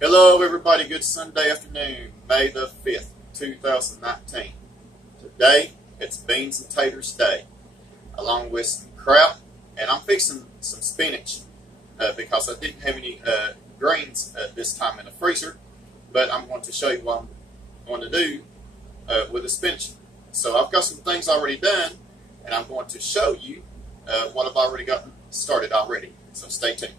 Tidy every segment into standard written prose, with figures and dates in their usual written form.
Hello everybody, good Sunday afternoon, May the 5th, 2019. Today, it's Beans and Taters Day, along with some kraut, and I'm fixing some spinach because I didn't have any greens this time in the freezer, but I'm going to show you what I'm going to do with the spinach. So I've got some things already done, and I'm going to show you what I've already gotten started already, so stay tuned.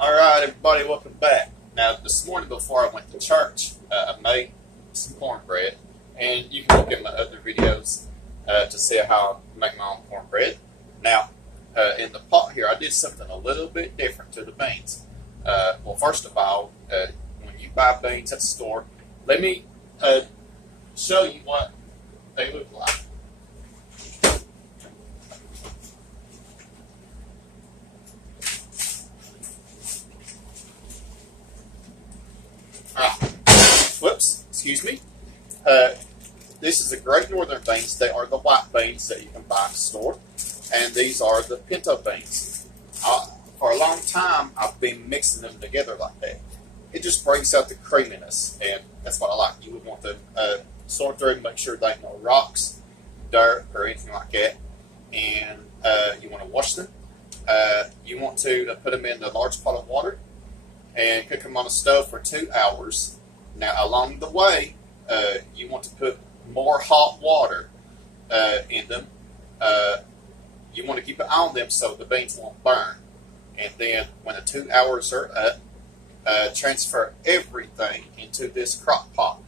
Alright everybody, welcome back. Now this morning before I went to church, I made some cornbread, and you can look at my other videos to see how I make my own cornbread. Now, in the pot here, I did something a little bit different to the beans. Well, first of all, when you buy beans at the store, let me show you what they look like. Whoops, excuse me. This is the Great Northern beans. They are the white beans that you can buy at the store. And these are the pinto beans. For a long time, I've been mixing them together like that. It just brings out the creaminess, and that's what I like. You would want to sort through and make sure there ain't no rocks, dirt, or anything like that. And you want to wash them. You want to put them in a large pot of water and cook them on the stove for 2 hours. Now, along the way, you want to put more hot water in them. You want to keep an eye on them so the beans won't burn. And then, when the 2 hours are up, transfer everything into this crock pot,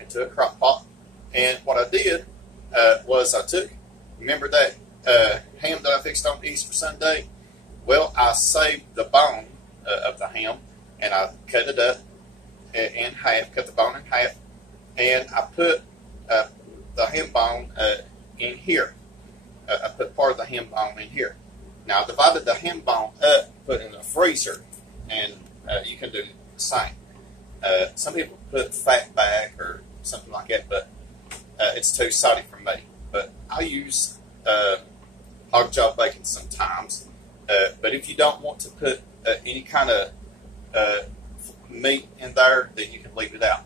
into a crock pot. And what I did was I took, remember that ham that I fixed on Easter Sunday? Well, I saved the bone of the ham, and I cut it up in half, cut the bone in half, and I put the ham bone in here. I put part of the ham bone in here. Now, I divided the ham bone up, put it in the freezer, and you can do the same. Some people put fat back or something like that, but it's too salty for me. But I use hog jaw bacon sometimes. But if you don't want to put any kind of meat in there, then you can leave it out.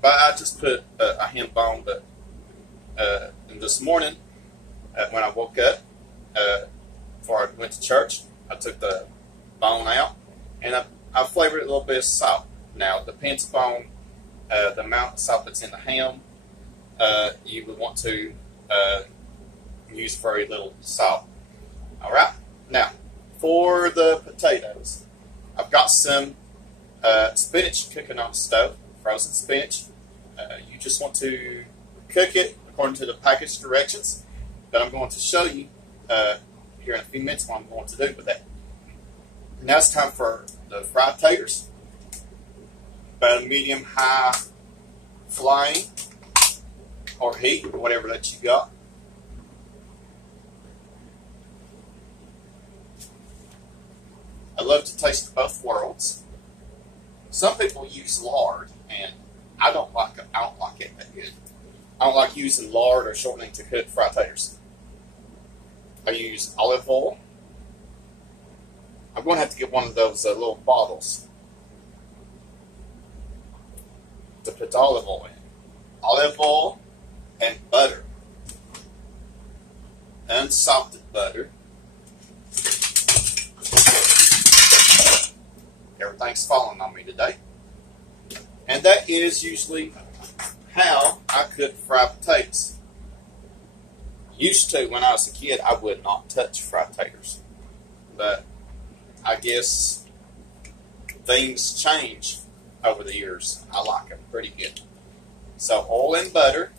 But I just put a ham bone. But and this morning, when I woke up, before I went to church, I took the bone out, and I flavored it a little bit of salt. Now, it depends upon the amount of salt that's in the ham. You would want to use very little salt. All right. Now, for the potatoes, I've got some spinach cooking on the stove, frozen spinach. You just want to cook it according to the package directions that I'm going to show you here in a few minutes what I'm going to do with that. Now it's time for the fried taters. About a medium-high flame or heat, or whatever that you got. I love to taste both worlds. Some people use lard, and I don't like it that good. I don't like using lard or shortening to cook fried taters. I use olive oil. I'm going to have to get one of those little bottles to put the olive oil in. Olive oil and butter. Unsalted butter. Everything's falling on me today. And that is usually how I cook fried potatoes. Used to, when I was a kid, I would not touch fried taters. But I guess things change over the years. I like them pretty good. So oil and butter.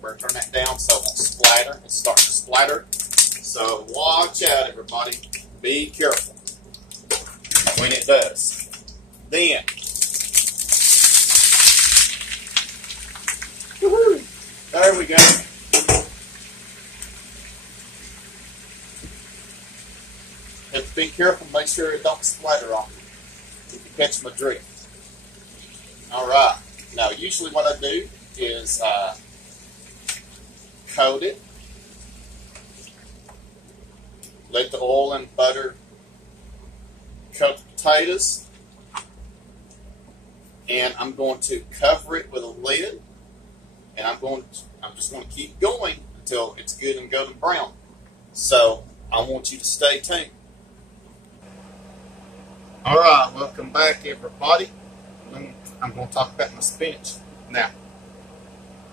We're going to turn that down so it won't splatter. It's starting to splatter. So watch out, everybody. Be careful when it does. Then, woohoo, there we go. Have to be careful, make sure it don't splatter on you if you catch my drift. Alright, now usually what I do is coat it Let the oil and butter coat the potatoes. And I'm going to cover it with a lid. And I'm just going to keep going until it's good and golden brown. So I want you to stay tuned. All right, welcome back, everybody. I'm going to talk about my spinach now.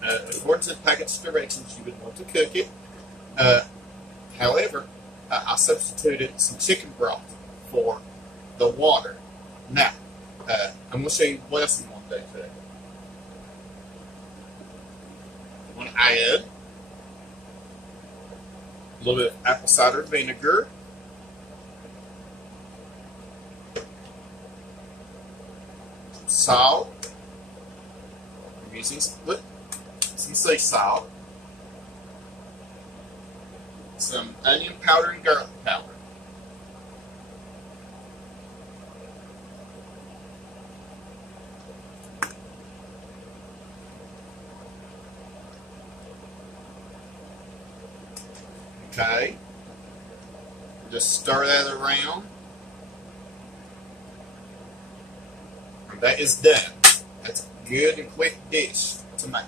According to the package directions, you would want to cook it. However, I substituted some chicken broth for the water. Now, I'm going to show you what else I'm going to do to it. I'm going to add a little bit of apple cider vinegar, salt. I'm using some sea salt, some onion powder and garlic powder. Okay, just stir that around. And that is done. That's a good and quick dish to make.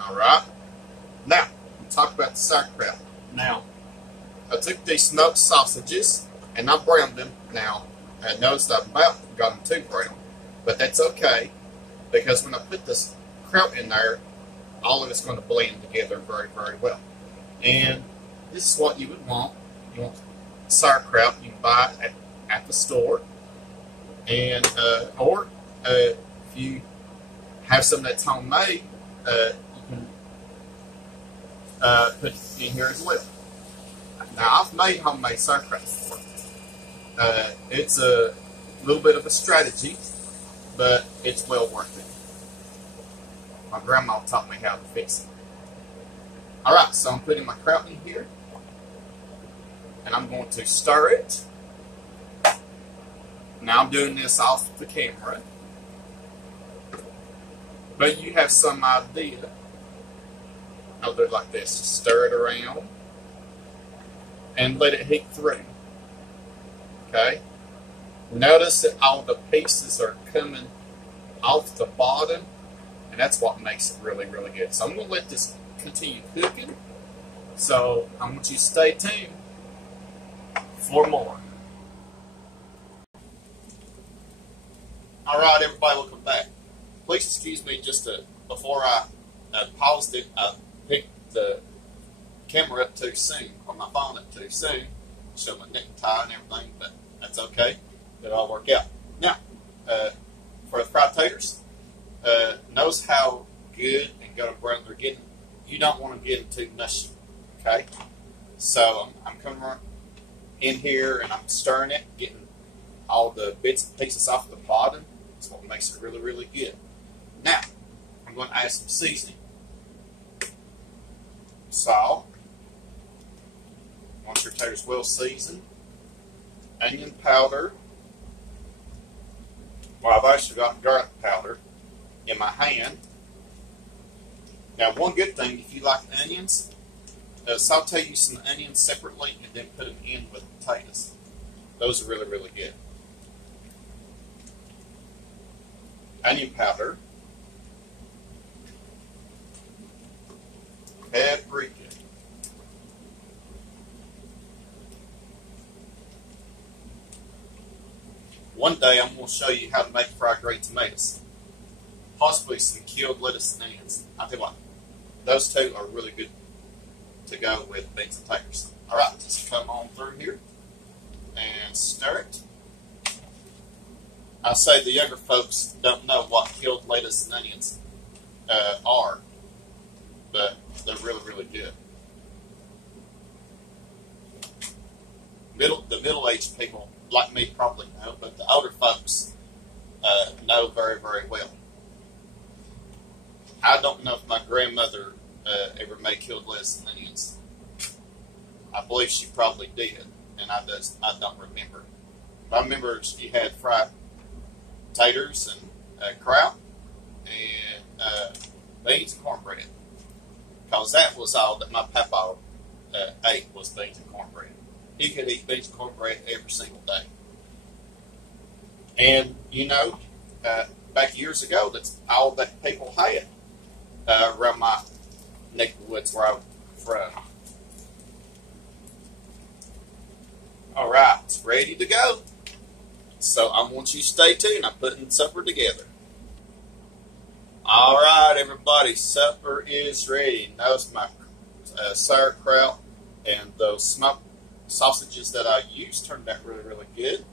Alright, now, we'll talk about the sauerkraut. Now, I took these smoked sausages and I browned them. Now, I noticed I about got them too brown, but that's okay because when I put this kraut in there, all of it's going to blend together very, very well. And this is what you would want. You want sauerkraut. You can buy it at the store. And or if you have some that's homemade, you can put it in here as well. Now, I've made homemade sauerkraut before. It's a little bit of a strategy, but it's well worth it. My grandma taught me how to fix it. Alright, so I'm putting my kraut in here. And I'm going to stir it. Now I'm doing this off the camera. But you have some idea. I'll do it like this. Stir it around. And let it heat through. Okay? Notice that all the pieces are coming off the bottom. And that's what makes it really, really good. So I'm going to let this continue cooking. So I want you to stay tuned for more. All right, everybody, welcome back. Please excuse me before I paused it. I picked the camera up too soon, or my phone up too soon. Show my necktie and everything, but that's okay. It'll all work out. Now, for the fried taters, notice how good and golden brown they're getting. You don't want to get them too mushy, okay? So I'm coming right in here and I'm stirring it, getting all the bits and pieces off the bottom. That's what makes it really, really good. Now, I'm going to add some seasoning. Salt. Once your tater's well seasoned. Onion powder. Well, I've actually got garlic powder in my hand. Now, one good thing, if you like onions, saute you some onions separately and then put them in with potatoes. Those are really, really good. Onion powder. Paprika. One day I'm going to show you how to make fried green tomatoes. Possibly some killed lettuce and onions. I'll tell you what, those two are really good to go with beans and taters. Alright, just come on through here and stir it. I say the younger folks don't know what killed lettuce and onions are, but they're really, really good. The middle-aged people, like me, probably know, but the older folks know very, very well. I don't know if my grandmother ever made killed lettuce and onions. I believe she probably did, and I don't remember. But I remember she had fried taters and kraut and beans and cornbread, because that was all that my papa ate was beans and cornbread. He could eat beans and cornbread every single day. And, back years ago, that's all that people had around my neck of the woods where I'm from. All right, it's ready to go. So I want you to stay tuned. I'm putting supper together. All right, everybody, supper is ready. Notice my sauerkraut and those smoked sausages that I used turned out really, really good.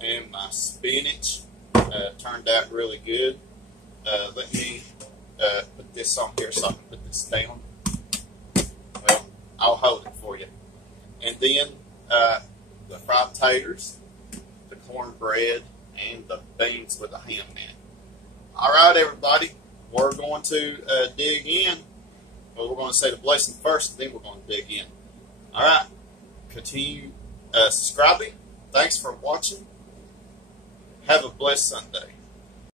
And my spinach turned out really good. Let me put this on here so I can put this down. Well, I'll hold it for you. And then the fried taters, the cornbread, and the beans with the ham in it. All right, everybody, we're going to dig in. Well, we're going to say the blessing first, and then we're going to dig in. All right, continue subscribing. Thanks for watching. Have a blessed Sunday.